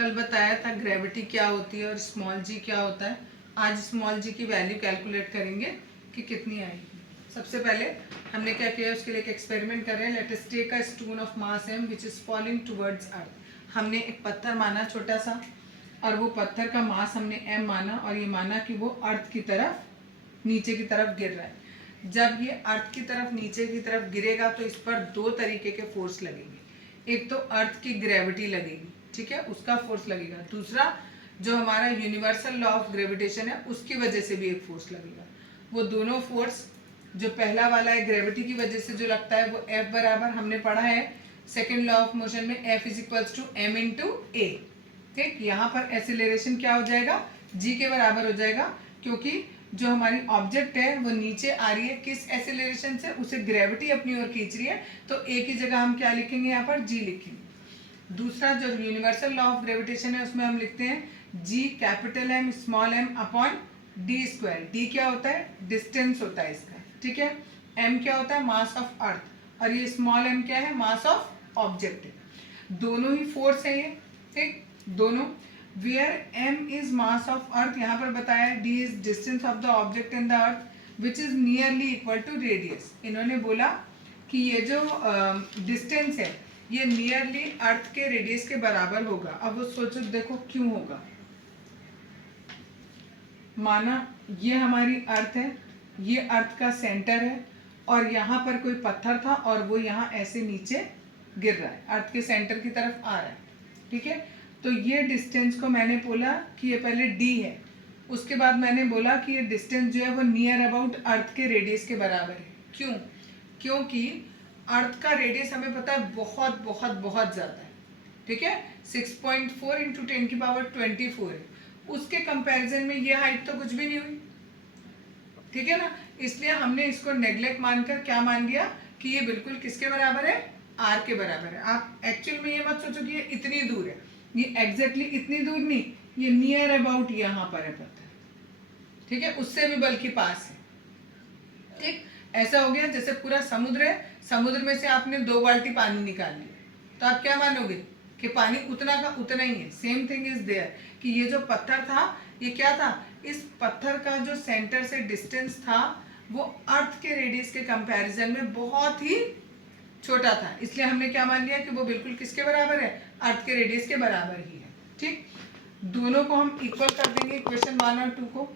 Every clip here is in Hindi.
कल बताया था ग्रेविटी क्या होती है और स्मॉल जी क्या होता है। आज स्मॉल जी की वैल्यू कैलकुलेट करेंगे कि कितनी आएगी। सबसे पहले हमने क्या किया, उसके लिए एक एक्सपेरिमेंट कर रहे हैं। Let us take a stone of mass m which is falling towards earth. हमने एक पत्थर माना छोटा सा, और वो पत्थर का मास हमने m माना, और ये माना कि वो अर्थ की तरफ नीचे की तरफ गिर रहा है। जब ये अर्थ की तरफ नीचे की तरफ गिरेगा तो इस पर दो तरीके के फोर्स लगेंगे। एक तो अर्थ की ग्रेविटी लगेगी, ठीक है, उसका फोर्स लगेगा। दूसरा जो हमारा यूनिवर्सल लॉ ऑफ ग्रेविटेशन है उसकी वजह से भी एक फोर्स लगेगा। वो दोनों फोर्स, जो पहला वाला है ग्रेविटी की वजह से जो लगता है, वो F बराबर हमने पढ़ा है सेकेंड लॉ ऑफ मोशन में, F is equals to m into A. ठीक, यहाँ पर एक्सीलरेशन क्या हो जाएगा, g के बराबर हो जाएगा, क्योंकि जो हमारी ऑब्जेक्ट है वो नीचे आ रही है। किस एक्सीलरेशन से, उसे ग्रेविटी अपनी ओर खींच रही है, तो ए की जगह हम क्या लिखेंगे, यहाँ पर g लिखेंगे। दूसरा जो यूनिवर्सल लॉ ऑफ ग्रेविटेशन है उसमें हम लिखते हैं g capital M small m upon D square. D क्या होता है, डिस्टेंस होता है इसका, ठीक है। m क्या होता है, मास ऑफ अर्थ, और ये स्मॉल m क्या है, मास ऑफ ऑब्जेक्ट है। दोनों ही फोर्स है ये, ठीक, दोनों। Where m is mass of earth, यहाँ पर बताया है d is distance of the object in the earth which is nearly equal to radius. इन्होंने बोला कि ये जो डिस्टेंस है ये नियरली अर्थ के रेडियस के बराबर होगा। अब वो सोचो, देखो क्यों होगा। माना ये हमारी अर्थ है, ये अर्थ का सेंटर है, और यहाँ पर कोई पत्थर था और वो यहाँ ऐसे नीचे गिर रहा है, अर्थ के सेंटर की तरफ आ रहा है, ठीक है। तो ये डिस्टेंस को मैंने बोला कि ये पहले d है, उसके बाद मैंने बोला कि ये डिस्टेंस जो है वो नियर अबाउट अर्थ के रेडियस के बराबर है। क्यों, क्योंकि अर्थ का रेडियस हमें पता है बहुत बहुत बहुत ज़्यादा है, ठीक है, 6.4 इंटू 10 की पावर 24 है। उसके कंपैरिजन में ये हाइट तो कुछ भी नहीं हुई, ठीक है ना। इसलिए हमने इसको नेग्लेक्ट मानकर क्या मान लिया कि ये बिल्कुल किसके बराबर है, आर के बराबर है। आप एक्चुअल में ये मत सोचो कि ये इतनी दूर है, ये एग्जैक्टली इतनी दूर नहीं, ये नियर अबाउट यहाँ पर है पत्थर, ठीक है, उससे भी बल्कि पास है। ठीक, ऐसा हो गया जैसे पूरा समुद्र है, समुद्र में से आपने 2 बाल्टी पानी निकाल लिया, तो आप क्या मानोगे कि पानी उतना का उतना ही है। सेम थिंग इज देयर, कि ये जो पत्थर था ये क्या था, इस पत्थर का जो सेंटर से डिस्टेंस था वो अर्थ के रेडियस के कंपैरिजन में बहुत ही छोटा था। इसलिए हमने क्या मान लिया कि वो बिल्कुल किसके बराबर है, अर्थ के रेडियस के बराबर ही है। ठीक, दोनों को हम इक्वल कर देंगे, इक्वेशन 1 और 2 को।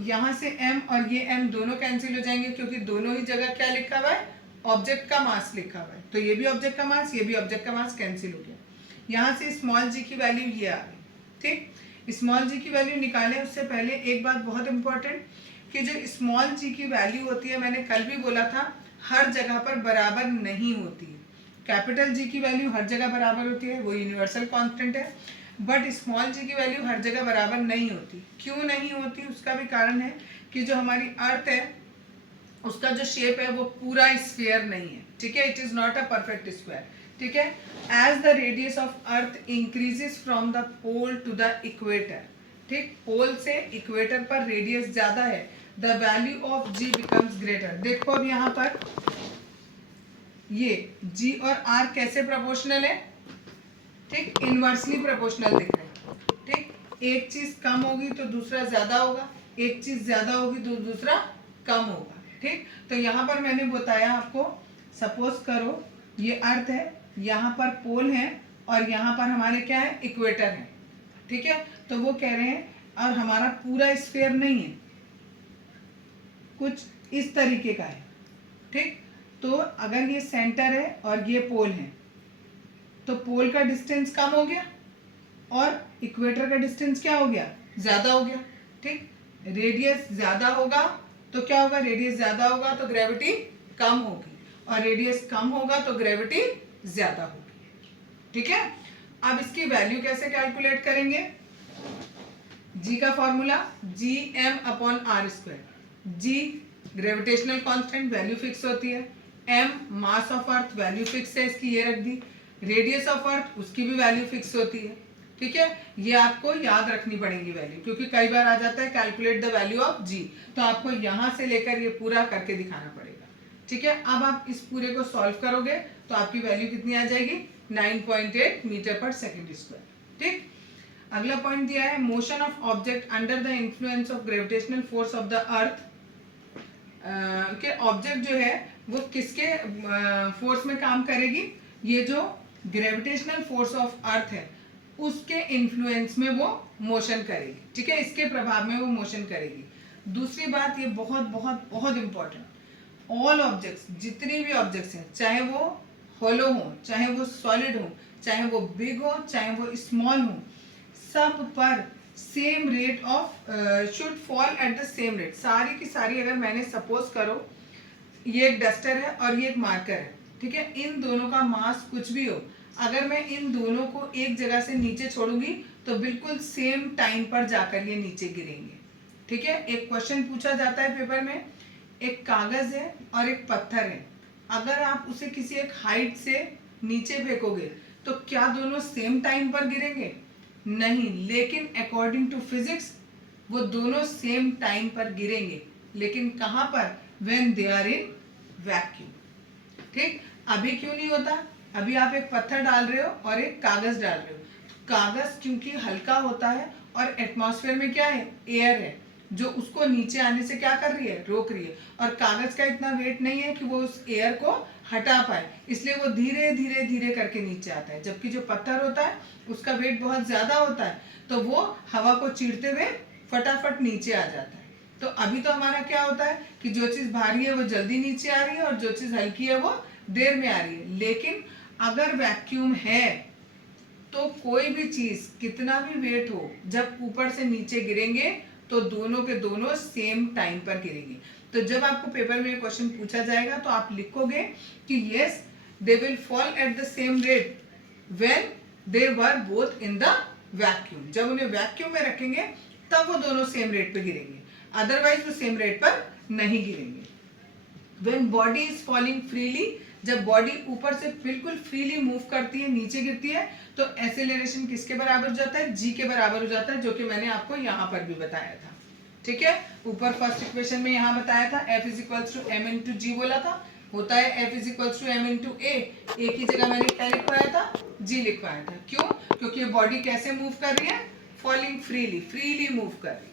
यहाँ से m और ये m दोनों कैंसिल हो जाएंगे, क्योंकि दोनों ही जगह क्या लिखा हुआ है, ऑब्जेक्ट का मास लिखा हुआ है। तो ये भी ऑब्जेक्ट का मास, ये भी ऑब्जेक्ट का मास कैंसिल हो गया। यहाँ से स्मॉल g की वैल्यू ये आ गई। ठीक, स्मॉल g की वैल्यू निकालें उससे पहले एक बात बहुत इंपॉर्टेंट, कि जो स्मॉल g की वैल्यू होती है, मैंने कल भी बोला था, हर जगह पर बराबर नहीं होती है। कैपिटल G की वैल्यू हर जगह बराबर होती है, वो यूनिवर्सल कांस्टेंट है, बट स्मॉल g की वैल्यू हर जगह बराबर नहीं होती। क्यों नहीं होती, उसका भी कारण है कि जो हमारी अर्थ है उसका जो शेप है वो पूरा स्फीयर नहीं है, ठीक है, it is not a perfect square, ठीक है। As the radius of earth increases from the pole to the equator, ठीक, पोल से इक्वेटर पर रेडियस ज्यादा है, the value of g becomes greater. देखो अब यहाँ पर ये g और r कैसे प्रोपोर्शनल है, ठीक, इनवर्सली प्रोपोर्शनल दिख रहे हैं। ठीक, एक चीज कम होगी तो दूसरा ज्यादा होगा, एक चीज ज्यादा होगी तो दूसरा कम होगा। ठीक, तो यहाँ पर मैंने बताया आपको, सपोज करो ये अर्थ है, यहाँ पर पोल है, और यहाँ पर हमारे क्या है, इक्वेटर है, ठीक है। तो वो कह रहे हैं, और हमारा पूरा स्फीयर नहीं है, कुछ इस तरीके का है, ठीक। तो अगर ये सेंटर है और ये पोल है, तो पोल का डिस्टेंस कम हो गया और इक्वेटर का डिस्टेंस क्या हो गया, ज्यादा हो गया। ठीक, रेडियस ज्यादा होगा तो क्या होगा, रेडियस ज्यादा होगा तो ग्रेविटी कम होगी, और रेडियस कम होगा तो ग्रेविटी ज्यादा होगी, ठीक है। अब इसकी वैल्यू कैसे कैलकुलेट करेंगे, g का formula G M upon R square. G gravitational constant, value fix होती है, m mass of earth, value fix है इसकी, ये रख दी। रेडियस ऑफ अर्थ, उसकी भी वैल्यू फिक्स होती है, ठीक है। ये आपको याद रखनी पड़ेगी वैल्यू, क्योंकि कई बार आ जाता है calculate the value of g, तो आपको यहाँ से लेकर ये पूरा करके दिखाना पड़ेगा, ठीक है। अब आप इस पूरे को सॉल्व करोगे तो आपकी वैल्यू कितनी आ जाएगी, 9.8 मीटर पर सेकेंड स्क्वायर। ठीक, अगला पॉइंट दिया है motion of object under the influence of gravitational force of the earth. के ऑब्जेक्ट जो है वो किसके फोर्स में काम करेगी? ये जो ग्रेविटेशनल फोर्स ऑफ अर्थ है उसके इन्फ्लुएंस में वो मोशन करेगी, ठीक है, इसके प्रभाव में वो मोशन करेगी। दूसरी बात, ये बहुत बहुत बहुत इंपॉर्टेंट, ऑल ऑब्जेक्ट्स, जितनी भी ऑब्जेक्ट्स हैं, चाहे वो होलो हो, चाहे वो सॉलिड हो, चाहे वो बिग हो, चाहे वो स्मॉल हो, सब पर same rate of should fall at the same rate. सारी की सारी, अगर मैंने सपोज करो ये एक डस्टर है और ये एक मार्कर है, ठीक है, इन दोनों का मास कुछ भी हो, अगर मैं इन दोनों को एक जगह से नीचे छोड़ूंगी तो बिल्कुल सेम टाइम पर जाकर ये नीचे गिरेंगे, ठीक है। एक क्वेश्चन पूछा जाता है पेपर में, एक कागज है और एक पत्थर है, अगर आप उसे किसी एक हाइट से नीचे फेंकोगे तो क्या दोनों सेम टाइम पर गिरेंगे? नहीं, लेकिन अकॉर्डिंग टू फिजिक्स वो दोनों सेम टाइम पर गिरेंगे, लेकिन कहां पर? When they are in vacuum, ठीक। अभी क्यों नहीं होता? अभी आप एक पत्थर डाल रहे हो और एक कागज डाल रहे हो, कागज क्योंकि हल्का होता है और एटमॉस्फेयर में क्या है? एयर है, जो उसको नीचे आने से क्या कर रही है? रोक रही है, और कागज का इतना वेट नहीं है कि वो उस एयर को हटा पाए, इसलिए वो धीरे धीरे धीरे करके नीचे आता है। जबकि जो पत्थर होता है उसका वेट बहुत ज्यादा होता है, तो वो हवा को चीरते हुए फटाफट नीचे आ जाता है। तो अभी तो हमारा क्या होता है कि जो चीज भारी है वो जल्दी नीचे आ रही है और जो चीज हल्की है वो देर में आ रही है। लेकिन अगर वैक्यूम है तो कोई भी चीज कितना भी वेट हो, जब ऊपर से नीचे गिरेंगे तो दोनों के दोनों सेम टाइम पर गिरेंगे। तो जब आपको पेपर में क्वेश्चन पूछा जाएगा तो आप लिखोगे कि yes they will fall at the same rate when they were both in the vacuum. जब उन्हें वैक्यूम में रखेंगे तब वो दोनों सेम रेट पे गिरेंगे, अदरवाइज वो सेम रेट पर नहीं गिरेंगे। When body is falling freely, जब बॉडी ऊपर से बिल्कुल फ्रीली मूव करती है, नीचे गिरती है, तो एक्सेलरेशन किसके बराबर हो जाता है? जी के बराबर हो जाता है, जो कि मैंने आपको यहाँ पर भी बताया था, ठीक है। ऊपर फर्स्ट इक्वेशन में यहाँ बताया था F is equals to M into G बोला था, होता है F is equals to M into A की जगह मैंने क्या लिखवाया था? जी लिखवाया था। क्यों? क्योंकि ये बॉडी कैसे मूव कर रही है? फॉलिंग फ्रीली, फ्रीली मूव कर रही है।